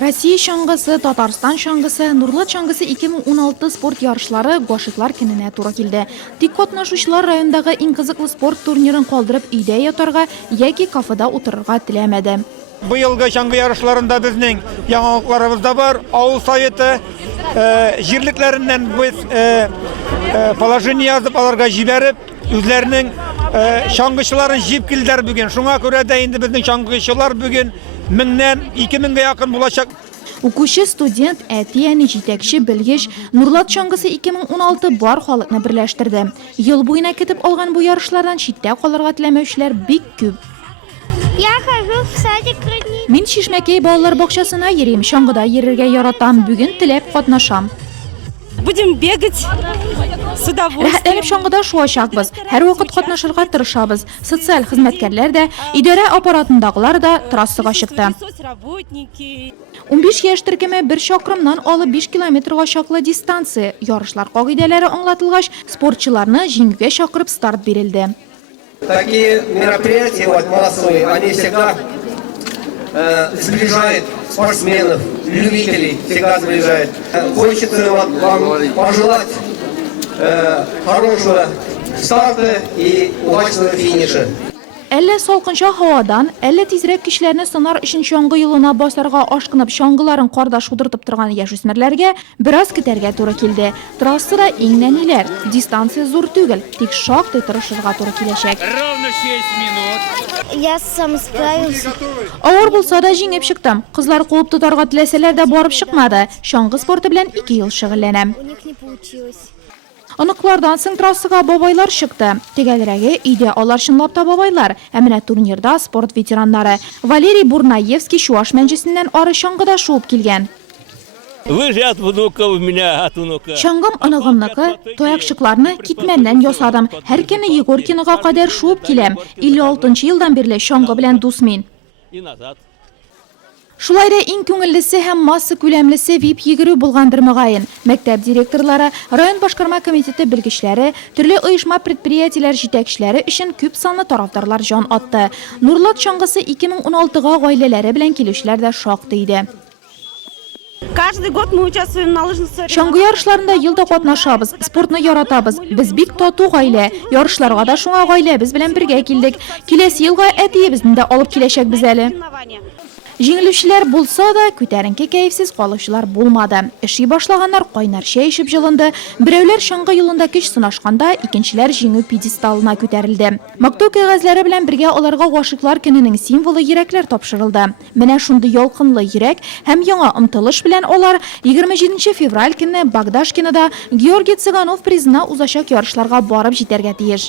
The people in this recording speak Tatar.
Россия şangısı, Tatarstan şangısı, Nurlat şangısı 2016 sport yarışları Goşiklar kinine tura kildi. Tik qatnaşuşlar rayondagi eng qiziqli sport turnirin qoldirib uyda yotarga yoki kafeda o'tirarga tilemedi. Bu yılgi şangı yarışlarında bizning yangiliklarimiz da var. Avul Sovyeti jirliklerinden biz poложение yazıp alarga jiberip özlerinin şangıçıların jipkilder bugün. Şuna göre de indi bizning şangıçılar bugün 1000'den 2000'e yakın bulacak. O'quvchi, student, aytiyani yetakchi bilgish Nurlat şangısı 2016 bar holatni birlashtirdi. Yil bo'yina ketib olgan bu yarışlardan chetda qolirga tilamovchilar bek ko'p. Я хожу в садик родник. Men Shishmakay bolalar bog'chasina yirim shang'ida yirga yaratam, bugun tilab qatnasham. Будем бегать с удовольствием. Rahatlanib shang'ida shuashakmiz. Har vaqt qatnashirga tirishamiz. Sotsial xizmatkorlar da, idora apparatidaglar da trassaga chiqdi. Соцработники. 15 yosh tirkimi 1 shokrimdan olib 5 kilometrga shokli distansiya yarışlar qoidalari anglatilgach, sportchilarni jingga chaqirib start berildi. Такие мероприятия вот, массовые, они всегда сближают спортсменов, любителей, всегда сближают. Хочется вам пожелать хорошего старта и удачного финиша. Elle soğuqınca havadan, elle tezrek kişilerini sınar için şangı yılına basarga aşkınıp şangıların qardaş udurtып turgan yaş ösmirlerge biraz keterge to'g'ri keldi. Trassada engleniler, distansiya zo'r tugil, tek shaqti turishirga to'g'ri kelashak. Ровно 6 минут. Я сам справился. Ağır bulsa da jingib chiqdim. Qizlar quvib tutarga tilasalar da borib chiqmadi. Shangı sporti bilan 2 yil shug'ullanam. У них не получилось. Aniqlardan so'ng trassaga babaylar chiqdi. Tegaliragi ideallar shinlabda babaylar. Amina turnirda sport veteranlari Valeriy Burnayevskiy Shuash manjisidan ori shang'ida shuvib kelgan. Лыжи от внука у меня, от внука. Shang'im anig'imniki, to'yaqshiqlarni kitmandan yosadim. Har kuni Yegorkinaga qadar shuvib kelam. 56-yildan beri shang'i bilan do'stmen. И назад. Shulayda eng ko'ngillisi ham massa ko'lamlisi VIP yigiri bo'lgandirmag'ayin. Maktab direktorlari, rayon boshqarma komiteti bilgichlari, turli uyushma предприятиялар yetakchilari uchun ko'p sonli tarafdorlar jon otdi. Nurlat shang'isi 2016 ga oilalari bilan kelishlar da shoq deydi. Каждый год мы участвуем на лыжных соревнованиях. Shang'i yarışlarında yilda qatnashamiz, sportni yaratamiz. Biz bek totuq oila, yarışlarga da shunga oila biz bilan birga keldik. Kelasi yilga atiyimizni da olib kelashak biz ali. Jingiluvchilar bo'lsa da ko'tarinki kayfsiz qolishlar bo'lmadi. Ishi boshlaganlar qaynar shay ishib jilindi. Birovlar shang'i yo'lida kish sinashganda, ikkinchilar jingu pedestalına ko'tarildi. Maktub qog'ozlari bilan birga ularga Goşiklar kunining simvoli yuraklar topshirildi. Mana shunday yolqinli yurak ham yangi umtilish bilan ular 27 fevral kuni Bagdashkinida Georgiy Tsiganov prizini uzashak yarışlarga borib yetarga tegish.